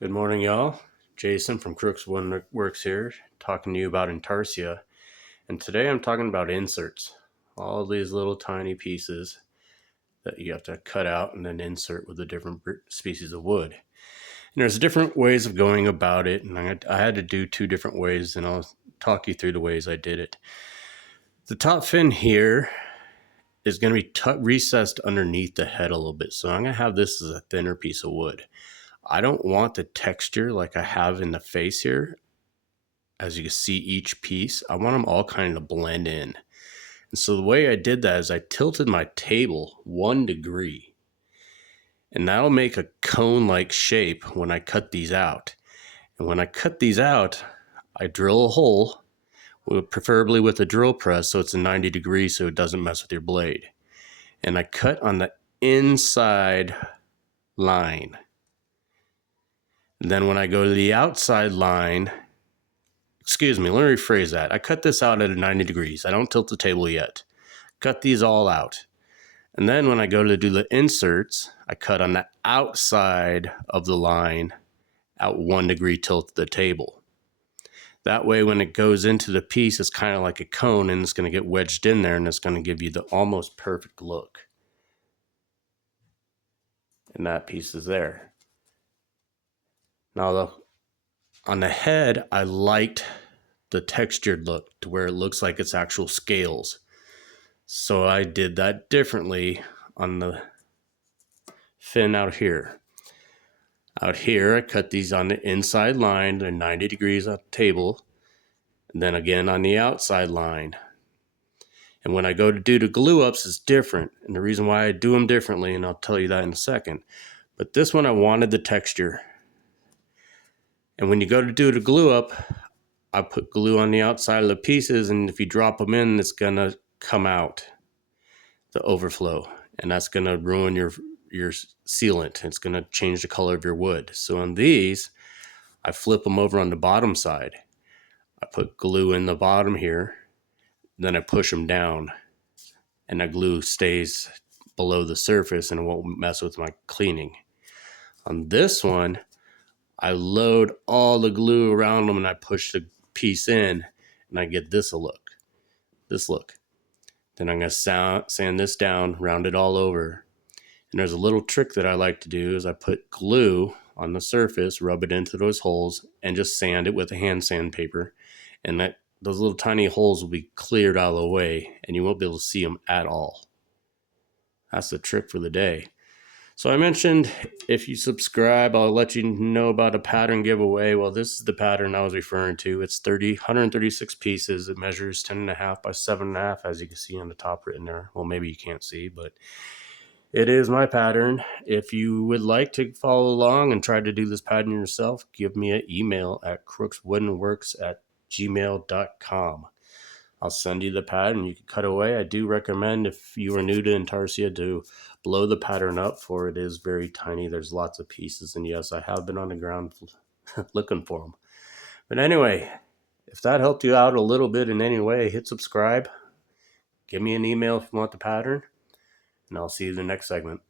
Good morning, y'all. Jason from Crooks Woodworks here, talking to you about Intarsia. And today I'm talking about inserts. All these little tiny pieces that you have to cut out and then insert with the different species of wood. And there's different ways of going about it, and I had to do two different ways, and I'll talk you through the ways I did it. The top fin here is going to be recessed underneath the head a little bit, so I'm going to have this as a thinner piece of wood. I don't want the texture like I have in the face here. As you can see each piece, I want them all kind of blend in. And so the way I did that is I tilted my table 1 degree. And that'll make a cone-like shape when I cut these out. And when I cut these out, I drill a hole, preferably with a drill press so it's a 90 degrees so it doesn't mess with your blade. And I cut on the inside line. And then when I go to the outside line, let me rephrase that. I cut this out at a 90 degrees. I don't tilt the table yet. Cut these all out. And then when I go to do the inserts, I cut on the outside of the line out 1 degree tilt the table. That way when it goes into the piece, it's kind of like a cone and it's going to get wedged in there and it's going to give you the almost perfect look. And that piece is there. Now on the head, I liked the textured look to where it looks like it's actual scales. So I did that differently on the fin out here. Out here, I cut these on the inside line. They're 90 degrees on the table. And then again on the outside line. And when I go to do the glue ups, it's different. And the reason why I do them differently, and I'll tell you that in a second. But this one, I wanted the texture. And when you go to do the glue up, I put glue on the outside of the pieces, and if you drop them in, it's going to come out, the overflow, and that's going to ruin your sealant. It's going to change the color of your wood. So on these, I flip them over on the bottom side. I put glue in the bottom here, then I push them down, and the glue stays below the surface and it won't mess with my cleaning. On this one, I load all the glue around them and I push the piece in and I get this look. Then I'm going to sand this down, round it all over. And there's a little trick that I like to do is I put glue on the surface, rub it into those holes, and just sand it with a hand sandpaper. And those little tiny holes will be cleared out of the way and you won't be able to see them at all. That's the trick for the day. So I mentioned if you subscribe, I'll let you know about a pattern giveaway. Well, this is the pattern I was referring to. It's 136 pieces. It measures 10.5 by 7.5, as you can see on the top written there. Well, maybe you can't see, but it is my pattern. If you would like to follow along and try to do this pattern yourself, give me an email at crookswoodenworks@gmail.com. I'll send you the pattern. You can cut away. I do recommend, if you are new to Intarsia, to blow the pattern up, for it is very tiny. There's lots of pieces, and yes, I have been on the ground looking for them. But anyway, if that helped you out a little bit in any way, hit subscribe. Give me an email if you want the pattern, and I'll see you in the next segment.